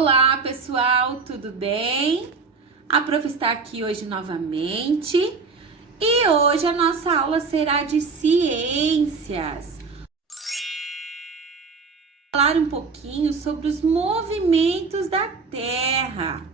Olá, pessoal, tudo bem? A prof está aqui hoje novamente e hoje a nossa aula será de ciências. Vou falar um pouquinho sobre os movimentos da Terra.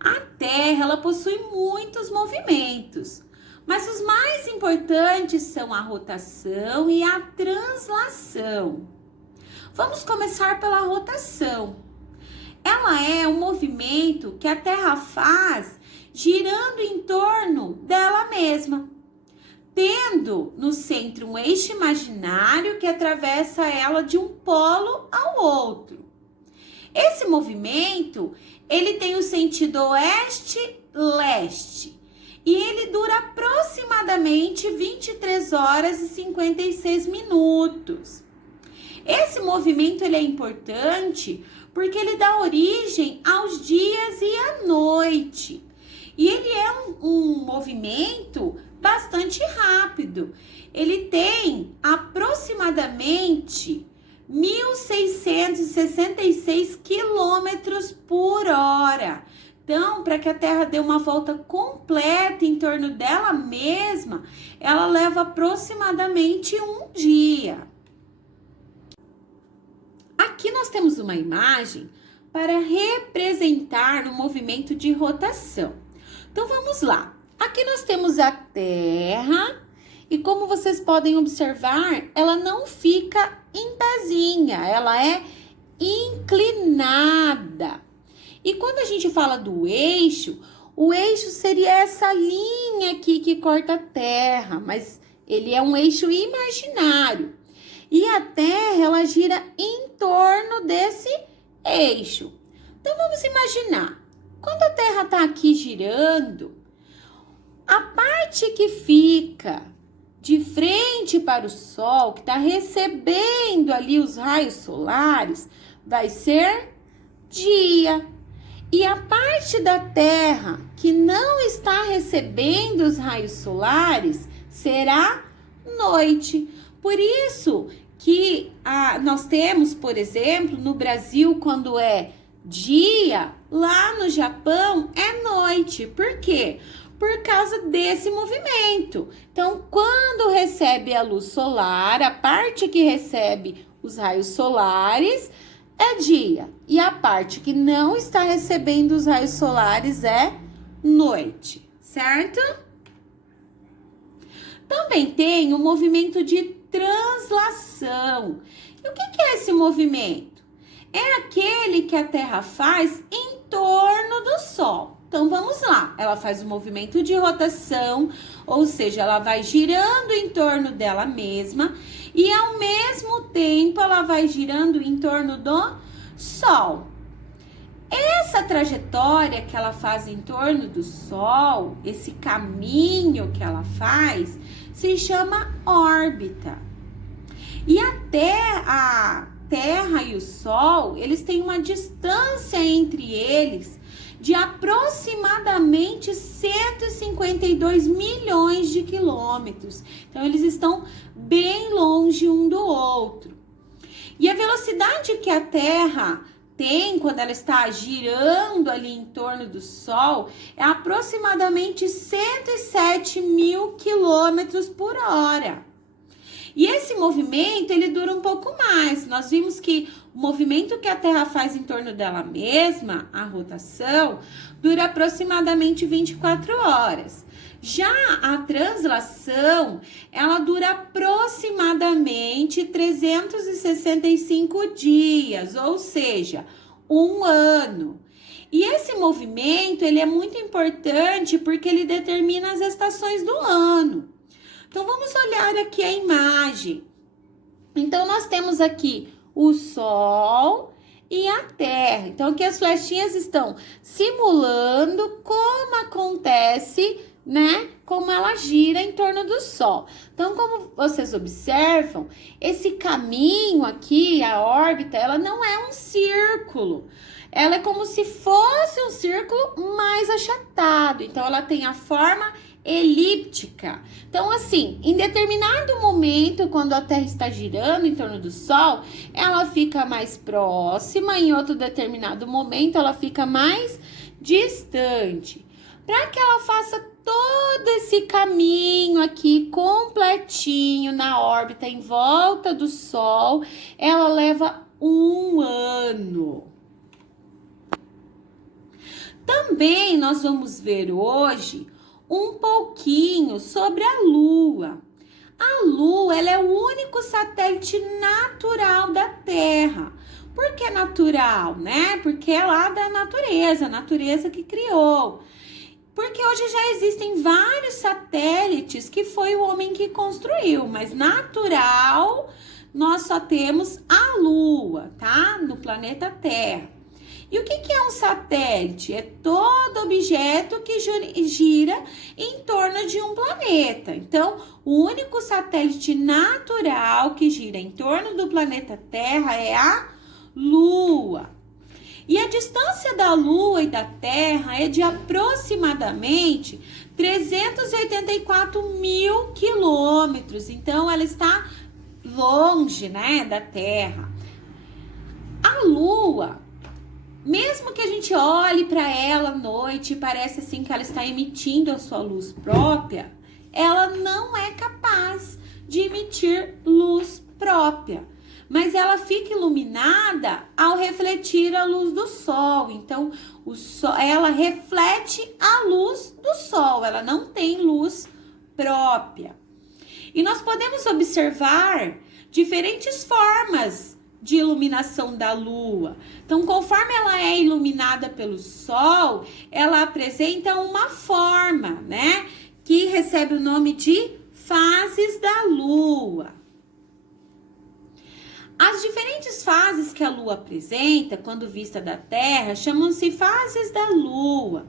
A Terra, ela possui muitos movimentos, mas os mais importantes são a rotação e a translação. Vamos começar pela rotação. Ela é um movimento que a Terra faz girando em torno dela mesma, tendo no centro um eixo imaginário que atravessa ela de um polo ao outro. Esse movimento, ele tem o sentido oeste-leste e ele dura aproximadamente 23 horas e 56 minutos. Esse movimento ele é importante porque ele dá origem aos dias e à noite. E ele é um movimento bastante rápido. Ele tem aproximadamente 1.666 quilômetros por hora. Então, para que a Terra dê uma volta completa em torno dela mesma, ela leva aproximadamente um dia. Aqui nós temos uma imagem para representar o movimento de rotação. Então vamos lá. Aqui nós temos a Terra e como vocês podem observar, ela não fica em pezinha, ela é inclinada. E quando a gente fala do eixo, o eixo seria essa linha aqui que corta a Terra, mas ele é um eixo imaginário. E a Terra, ela gira em torno desse eixo. Então, vamos imaginar. Quando a Terra está aqui girando, a parte que fica de frente para o Sol, que está recebendo ali os raios solares, vai ser dia. E a parte da Terra que não está recebendo os raios solares será noite. Por isso que nós temos, por exemplo, no Brasil, quando é dia, lá no Japão é noite. Por quê? Por causa desse movimento. Então, quando recebe a luz solar, a parte que recebe os raios solares é dia. E a parte que não está recebendo os raios solares é noite, certo? Também tem o movimento de translação. E o que é esse movimento? É aquele que a Terra faz em torno do Sol. Então, vamos lá. Ela faz o movimento de rotação, ou seja, ela vai girando em torno dela mesma e, ao mesmo tempo, ela vai girando em torno do Sol. Essa trajetória que ela faz em torno do Sol, esse caminho que ela faz, se chama órbita. E a Terra e o Sol, eles têm uma distância entre eles de aproximadamente 152 milhões de quilômetros. Então, eles estão bem longe um do outro. E a velocidade que a Terra tem quando ela está girando ali em torno do Sol é aproximadamente 107 mil quilômetros por hora. E esse movimento, ele dura um pouco mais. Nós vimos que o movimento que a Terra faz em torno dela mesma, a rotação, dura aproximadamente 24 horas. Já a translação, ela dura aproximadamente 365 dias, ou seja, um ano. E esse movimento, ele é muito importante porque ele determina as estações do ano. Então, vamos olhar aqui a imagem. Então, nós temos aqui o Sol e a Terra. Então, aqui as flechinhas estão simulando como acontece, né? Como ela gira em torno do Sol. Então, como vocês observam, esse caminho aqui, a órbita, ela não é um círculo. Ela é como se fosse um círculo mais achatado. Então, ela tem a forma elíptica. Então, assim, em determinado momento, quando a Terra está girando em torno do Sol, ela fica mais próxima, em outro determinado momento, ela fica mais distante. Para que ela faça todo esse caminho aqui completinho na órbita em volta do Sol, ela leva 1 ano. Também nós vamos ver hoje um pouquinho sobre a Lua. A Lua, ela é o único satélite natural da Terra. Por que natural, né? Porque é lá da natureza, a natureza que criou. Porque hoje já existem vários satélites que foi o homem que construiu, mas natural nós só temos a Lua, tá? No planeta Terra. E o que é um satélite? É todo objeto que gira em torno de um planeta. Então, o único satélite natural que gira em torno do planeta Terra é a Lua. E a distância da Lua e da Terra é de aproximadamente 384 mil quilômetros. Então, ela está longe, né, da Terra. A Lua, mesmo que a gente olhe para ela à noite e parece assim que ela está emitindo a sua luz própria, ela não é capaz de emitir luz própria. Mas ela fica iluminada ao refletir a luz do Sol. Então, ela reflete a luz do Sol, ela não tem luz própria. E nós podemos observar diferentes formas de iluminação da Lua. Então, conforme ela é iluminada pelo Sol, ela apresenta uma forma, né? Que recebe o nome de fases da Lua. As diferentes fases que a Lua apresenta, quando vista da Terra, chamam-se fases da Lua.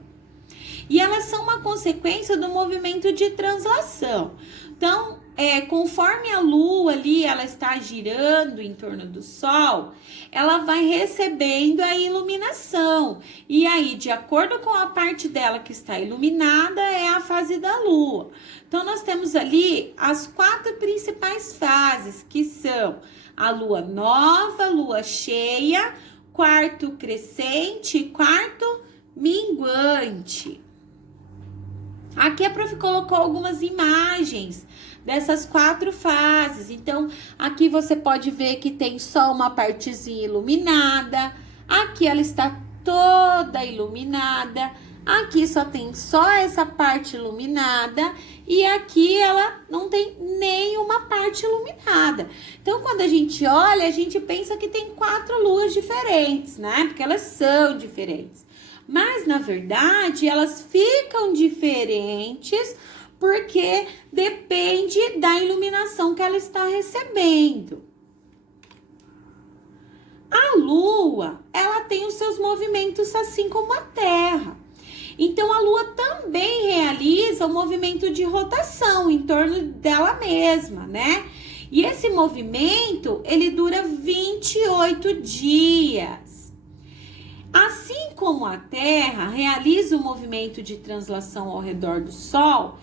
E elas são uma consequência do movimento de translação. Então, conforme a Lua ali, ela está girando em torno do Sol, ela vai recebendo a iluminação. E aí, de acordo com a parte dela que está iluminada, é a fase da Lua. Então, nós temos ali as 4 principais fases, que são a Lua nova, Lua cheia, quarto crescente e quarto minguante. Aqui a prof colocou algumas imagens dessas 4 fases. Então, aqui você pode ver que tem só uma partezinha iluminada. Aqui ela está toda iluminada. Aqui só tem só essa parte iluminada. E aqui ela não tem nenhuma parte iluminada. Então, quando a gente olha, a gente pensa que tem 4 luas diferentes, né? Porque elas são diferentes. Mas, na verdade, elas ficam diferentes porque depende da iluminação que ela está recebendo. A Lua, ela tem os seus movimentos assim como a Terra. Então, a Lua também realiza o movimento de rotação em torno dela mesma, né? E esse movimento, ele dura 28 dias. Assim como a Terra realiza o movimento de translação ao redor do Sol,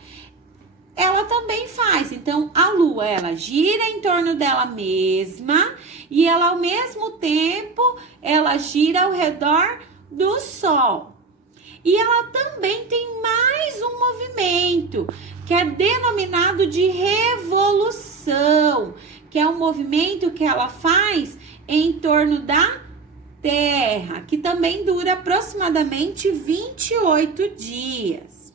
ela também faz. Então, a Lua, ela gira em torno dela mesma e ela, ao mesmo tempo, ela gira ao redor do Sol. E ela também tem mais um movimento, que é denominado de revolução, que é um movimento que ela faz em torno da Terra, que também dura aproximadamente 28 dias.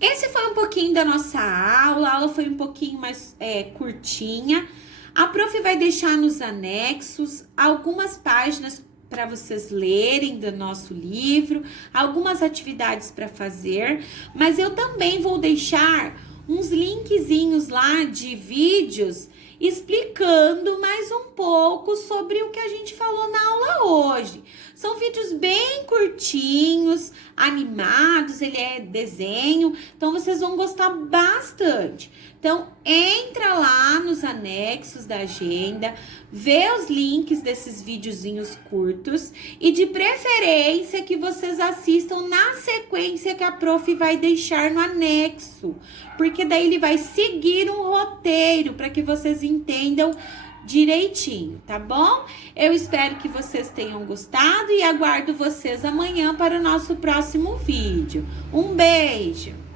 Esse foi um pouquinho da nossa aula, a aula foi um pouquinho mais curtinha. A prof vai deixar nos anexos algumas páginas para vocês lerem do nosso livro, algumas atividades para fazer, mas eu também vou deixar uns linkzinhos lá de vídeos explicando mais um pouco sobre o que a gente falou na aula hoje, São vídeos bem curtinhos, animados, ele é desenho, então vocês vão gostar bastante. Então, entra lá nos anexos da agenda, vê os links desses videozinhos curtos e de preferência que vocês assistam na sequência que a prof vai deixar no anexo, porque daí ele vai seguir um roteiro para que vocês entendam direitinho, tá bom? Eu espero que vocês tenham gostado e aguardo vocês amanhã para o nosso próximo vídeo. Um beijo!